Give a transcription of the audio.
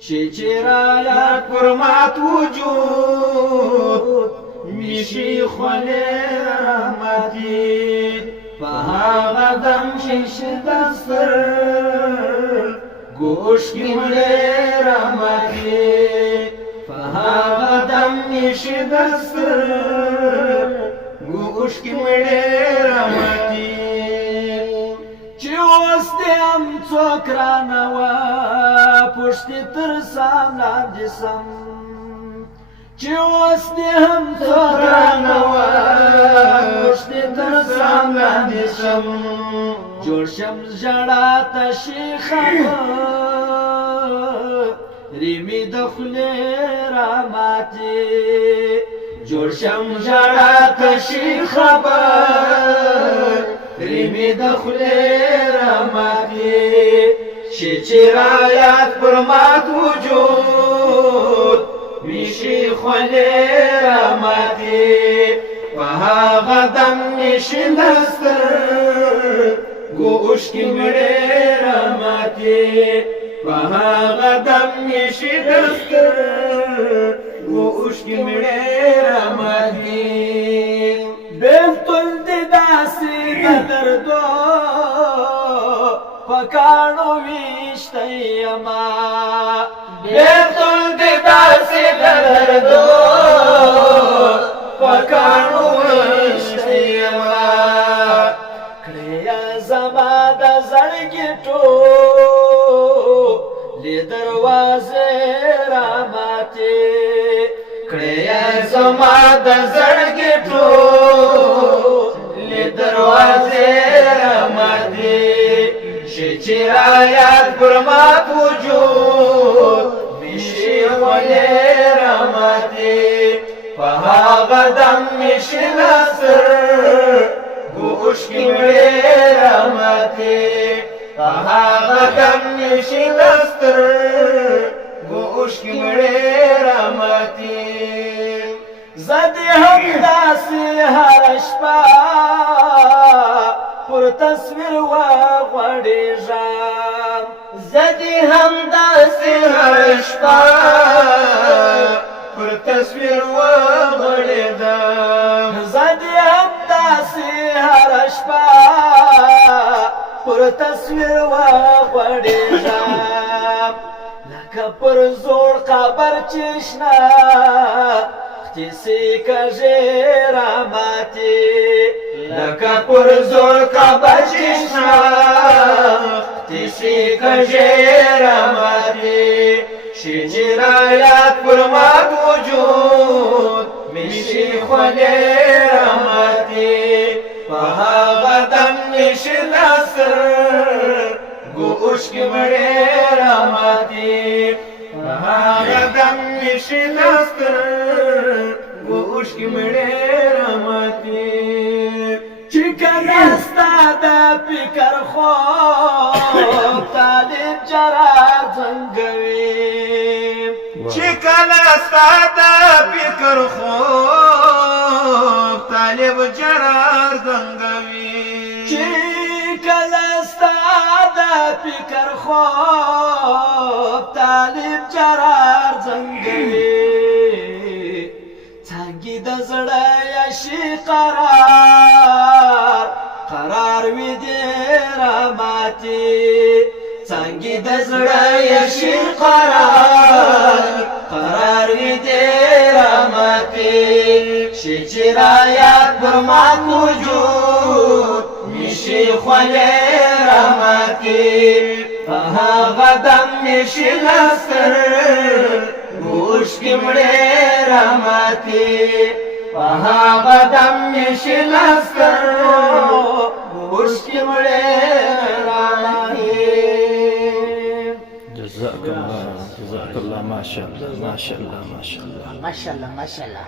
چرایات پر مات وجود میشی خلی رحمتی په هغه دم چې دستر گوش کی مړې رحمتی په هغه دم نشي دستر گوش کی مړې رحمتی چې اوس دې هم څوک رانه پشت تر لاندې سم چې اوس دې هم څوک رانه پشت تر لاندې سم جوړ شم ژړا ته خبرې مې د خولې راماتې جوړ شم ژړا ته خبرې مې د خولې راماتې چې چرایات پر مات وجود میشي خولې راماتې په هغه دم نشي گوش کی مړې رحمتي په هغه دم نشي دستر گوش کی مړې رحمتي بلتل دې داسې د دردو په کاڼو ویشتی یما بلتل دې داسې د دردو په کاڼو ویشتی یما زما د زړګي ټولې دروازې راماتې کړې زما د زړګي ټولې دروازې راماتې چې چرایات پر مات وجود میشي خولې راماتې په هغه دم میشي نصر گوش کی مړې رحمتي په هغه دم نشي دستر گوش کی مړې رحمتي زه دې هم داسې هره شپه پر تصویر وغوړېږم زه دې هم داسې هره شپه پر تصویر وغوړېږم زه دې هم داسې هره شپه پر تصویر وغوړېږم لکه پر زوړ قبر چې شنه خټې کږې راماتې لکه پر زوړ قبر چې شنه خټې کږې راماتې چې چرایات پر مات وجود میشي خولې رحمتي په هغه دم نشي نصر گوش کی مړې رحمتي په هغه دم نشي نصر گوش کی مړې رحمتي چې کله ستا د فکر خوب طالب جرار زنګوي چې کله ستا د فکر خوب طالب جرار زنګوي چې کله ستا د فکر خوب طالب جرار زنګوي څنګه د زړه شي قرار وي دې رحمتي څنګه د زړه شي قرار وي دې رحمتي چې چرایات پر مات وجود میشي خولې رحمتي په هغه دم نشي نصر گوش کی مړې رحمتي په هغه دم نشي نصر گوش کی مړې رحمتي جزاك الله ما شاء الله ما شاء الله ما شاء الله ما شاء الله